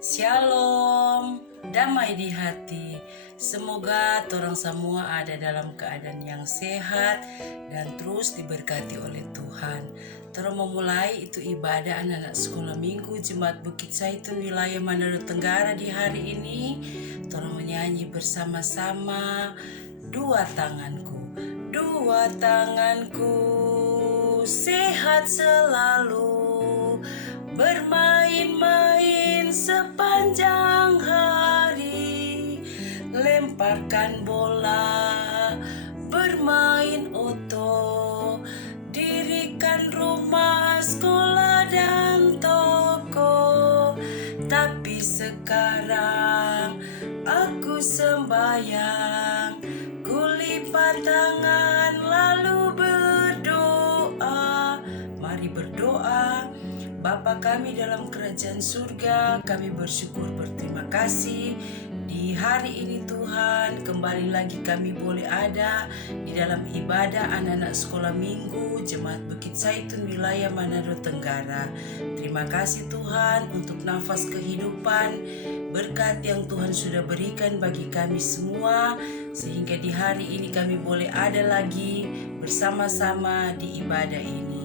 Shalom, damai di hati. Semoga orang semua ada dalam keadaan yang sehat dan terus diberkati oleh Tuhan. Terus memulai itu ibadah anak-anak sekolah minggu Jemaat Bukit Zaitun wilayah Manado Tenggara di hari ini. Terus menyanyi bersama-sama, dua tanganku sehat selalu, bermain-main sepanjang hari, lemparkan bola, bermain oto, dirikan rumah, sekolah dan toko. Tapi sekarang aku sembahyang, kulipat tangan lalu berdoa. Mari berdoa. Bapa kami dalam kerajaan surga, kami bersyukur berterima kasih di hari ini Tuhan. Kembali lagi kami boleh ada di dalam ibadah anak-anak sekolah minggu Jemaat Bukit Zaitun wilayah Manado Tenggara. Terima kasih Tuhan untuk nafas kehidupan, berkat yang Tuhan sudah berikan bagi kami semua, sehingga di hari ini kami boleh ada lagi bersama-sama di ibadah ini.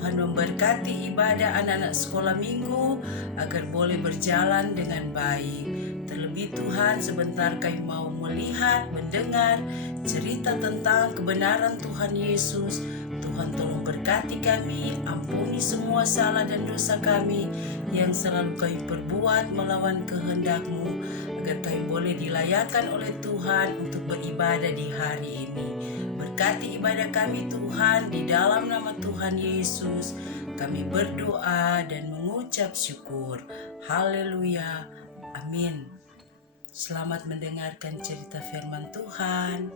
Tuhan memberkati ibadah anak-anak sekolah minggu agar boleh berjalan dengan baik. Terlebih Tuhan, sebentar kami mau melihat, mendengar cerita tentang kebenaran Tuhan Yesus. Tuhan tolong berkati kami, ampuni semua salah dan dosa kami yang selalu kami perbuat melawan kehendak-Mu, agar kami boleh dilayakan oleh Tuhan untuk beribadah di hari ini. Berkati ibadah kami Tuhan, di dalam nama Tuhan Yesus kami berdoa dan mengucap syukur. Haleluya, amin. Selamat mendengarkan cerita firman Tuhan.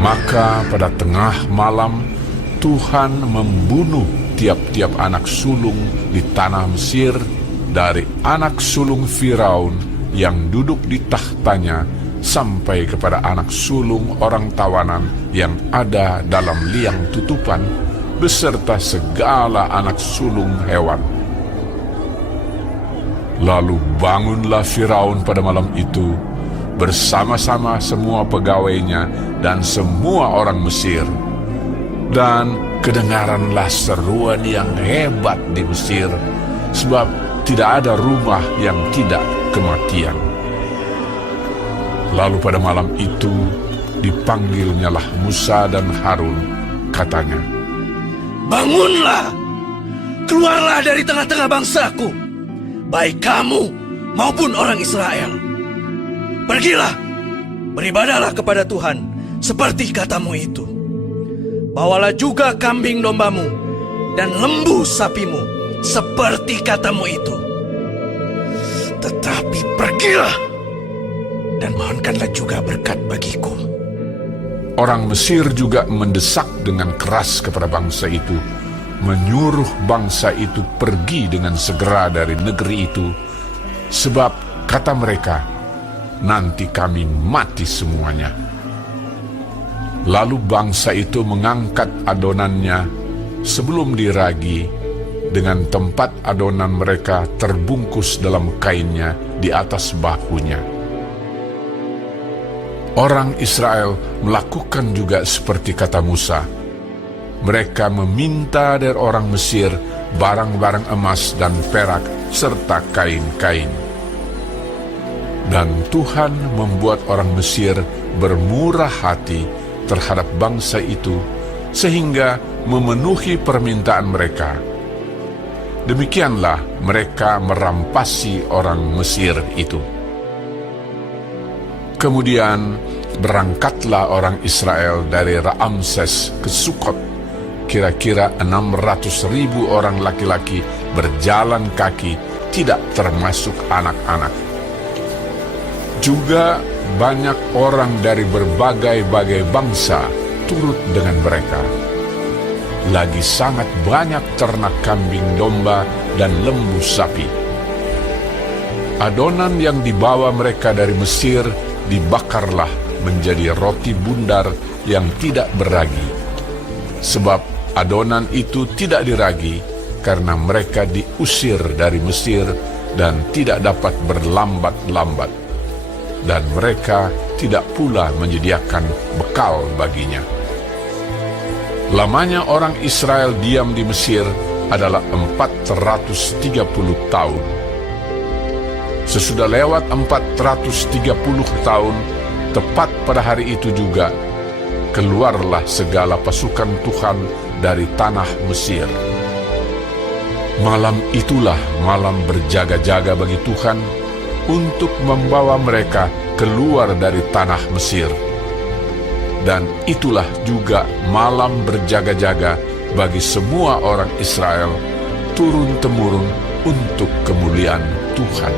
Maka pada tengah malam Tuhan membunuh tiap-tiap anak sulung di tanah Mesir, dari anak sulung Firaun yang duduk di tahtanya sampai kepada anak sulung orang tawanan yang ada dalam liang tutupan, beserta segala anak sulung hewan. Lalu bangunlah Firaun pada malam itu bersama-sama semua pegawainya dan semua orang Mesir. Dan kedengaranlah seruan yang hebat di Mesir, sebab tidak ada rumah yang tidak kematian. Lalu pada malam itu dipanggilnyalah Musa dan Harun, katanya, "Bangunlah, keluarlah dari tengah-tengah bangsaku, baik kamu maupun orang Israel. Pergilah, beribadahlah kepada Tuhan seperti katamu itu. Bawalah juga kambing dombamu dan lembu sapimu seperti katamu itu. Tetapi pergilah dan mohonkanlah juga berkat bagiku." Orang Mesir juga mendesak dengan keras kepada bangsa itu, menyuruh bangsa itu pergi dengan segera dari negeri itu, sebab kata mereka, "Nanti kami mati semuanya." Lalu bangsa itu mengangkat adonannya sebelum diragi, dengan tempat adonan mereka terbungkus dalam kainnya di atas bahunya. Orang Israel melakukan juga seperti kata Musa. Mereka meminta dari orang Mesir barang-barang emas dan perak serta kain-kain. Dan Tuhan membuat orang Mesir bermurah hati terhadap bangsa itu sehingga memenuhi permintaan mereka. Demikianlah mereka merampasi orang Mesir itu. Kemudian berangkatlah orang Israel dari Raamses ke Sukot. Kira-kira 600.000 orang laki-laki berjalan kaki, tidak termasuk anak-anak. Juga banyak orang dari berbagai-bagai bangsa turut dengan mereka. Lagi sangat banyak ternak kambing domba dan lembu sapi. Adonan yang dibawa mereka dari Mesir dibakarlah menjadi roti bundar yang tidak beragi. Sebab adonan itu tidak diragi karena mereka diusir dari Mesir dan tidak dapat berlambat-lambat. Dan mereka tidak pula menyediakan bekal baginya. Lamanya orang Israel diam di Mesir adalah 430 tahun. Sesudah lewat 430 tahun, tepat pada hari itu juga, keluarlah segala pasukan Tuhan dari tanah Mesir. Malam itulah malam berjaga-jaga bagi Tuhan untuk membawa mereka keluar dari tanah Mesir. Dan itulah juga malam berjaga-jaga bagi semua orang Israel turun-temurun untuk kemuliaan Tuhan.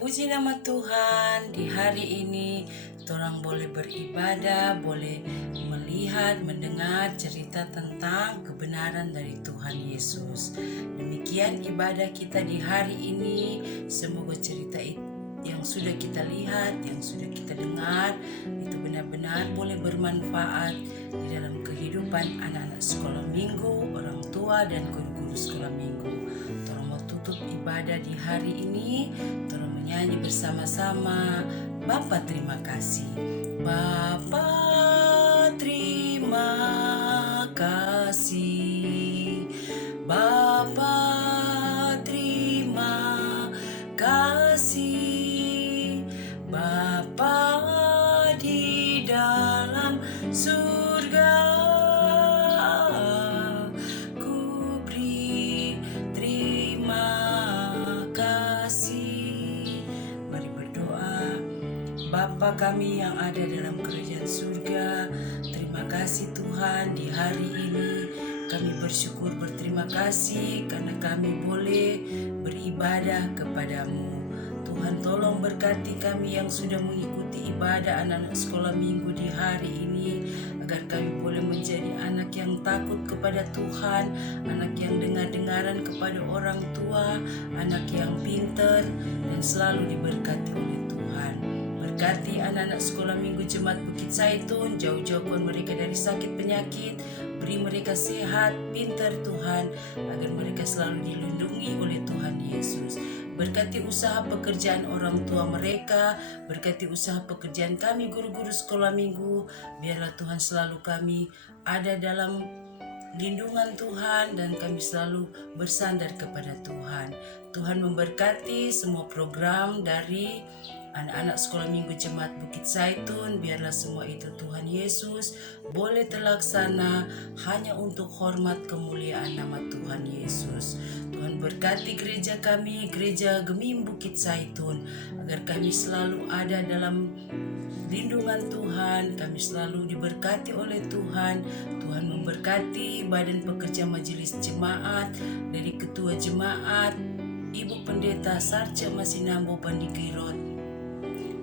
Puji nama Tuhan, di hari ini orang boleh beribadah, boleh melihat, mendengar cerita tentang kebenaran dari Tuhan Yesus. Demikian ibadah kita di hari ini. Semoga cerita yang sudah kita lihat, yang sudah kita dengar, itu benar-benar boleh bermanfaat di dalam kehidupan anak-anak sekolah minggu, orang tua, dan guru-guru sekolah minggu. Tolong mau tutup ibadah di hari ini, tolong menyanyi bersama-sama. Bapa terima kasih. Bapa terima kasih. Bapa terima kasih. Bapa di dalam surga, ku beri terima kasih. Mari berdoa. Bapa kami yang ada dalam kerajaan surga, terima kasih Tuhan di hari ini. Kami bersyukur, berterima kasih karena kami boleh beribadah kepadamu. Tuhan tolong berkati kami yang sudah mengikuti ibadah anak-anak sekolah minggu di hari ini, agar kami boleh menjadi anak yang takut kepada kepada Tuhan, anak yang dengar-dengaran kepada orang tua, anak yang pintar, dan selalu diberkati oleh Tuhan. Berkati anak-anak sekolah minggu Jemaat Bukit Zaitun, jauh-jauhkan mereka dari sakit penyakit, beri mereka sehat, pintar Tuhan, agar mereka selalu dilindungi oleh Tuhan Yesus. Berkati usaha pekerjaan orang tua mereka, berkati usaha pekerjaan kami guru-guru sekolah minggu, biarlah Tuhan selalu kami ada dalam lindungan Tuhan dan kami selalu bersandar kepada Tuhan. Tuhan memberkati semua program dari anak-anak sekolah minggu Jemaat Bukit Zaitun, biarlah semua itu Tuhan Yesus boleh terlaksana hanya untuk hormat kemuliaan nama Tuhan Yesus. Tuhan berkati gereja kami, gereja Gemim Bukit Zaitun, agar kami selalu ada dalam lindungan Tuhan, kami selalu diberkati oleh Tuhan. Tuhan memberkati badan pekerja majelis jemaat, dari ketua jemaat, Ibu Pendeta Sarja Masinambo Pandikirot.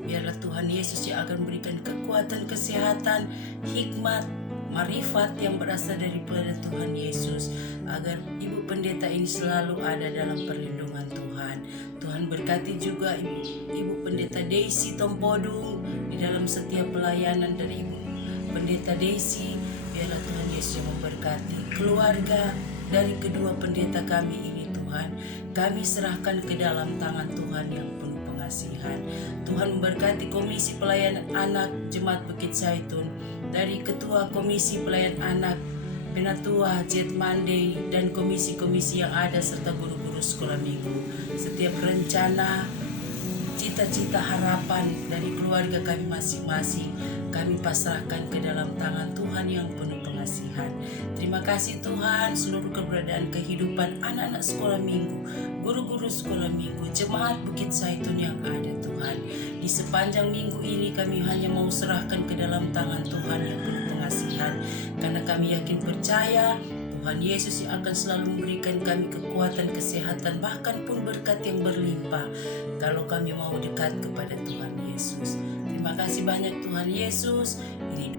Biarlah Tuhan Yesus yang akan memberikan kekuatan, kesehatan, hikmat, marifat yang berasal daripada Tuhan Yesus, agar Ibu Pendeta ini selalu ada dalam perlindungan Tuhan. Tuhan berkati juga Ibu Pendeta Daisy Tompodung di dalam setiap pelayanan dari Ibu Pendeta Daisy. Biarlah Tuhan Yesus yang memberkati keluarga dari kedua pendeta kami ini Tuhan. Kami serahkan ke dalam tangan Tuhan yang penuh pengasihan. Tuhan memberkati Komisi Pelayanan Anak Jemaat Bukit Zaitun, dari Ketua Komisi Pelayanan Anak Penatua Jet Monday dan komisi-komisi yang ada serta guru-guru sekolah minggu. Setiap rencana, cita-cita, harapan dari keluarga kami masing-masing kami pasrahkan ke dalam tangan Tuhan yang penuh pengasihan. Terima kasih Tuhan, seluruh keberadaan kehidupan anak-anak sekolah minggu, guru-guru sekolah minggu, Jemaat Bukit Zaitun yang ada Tuhan. Di sepanjang minggu ini kami hanya mau serahkan ke dalam tangan Tuhan yang penuh pengasihan, karena kami yakin percaya Tuhan Yesus yang akan selalu memberikan kami kekuatan, kesehatan, bahkan pun berkat yang berlimpah kalau kami mau dekat kepada Tuhan Yesus. Terima kasih banyak Tuhan Yesus. Ini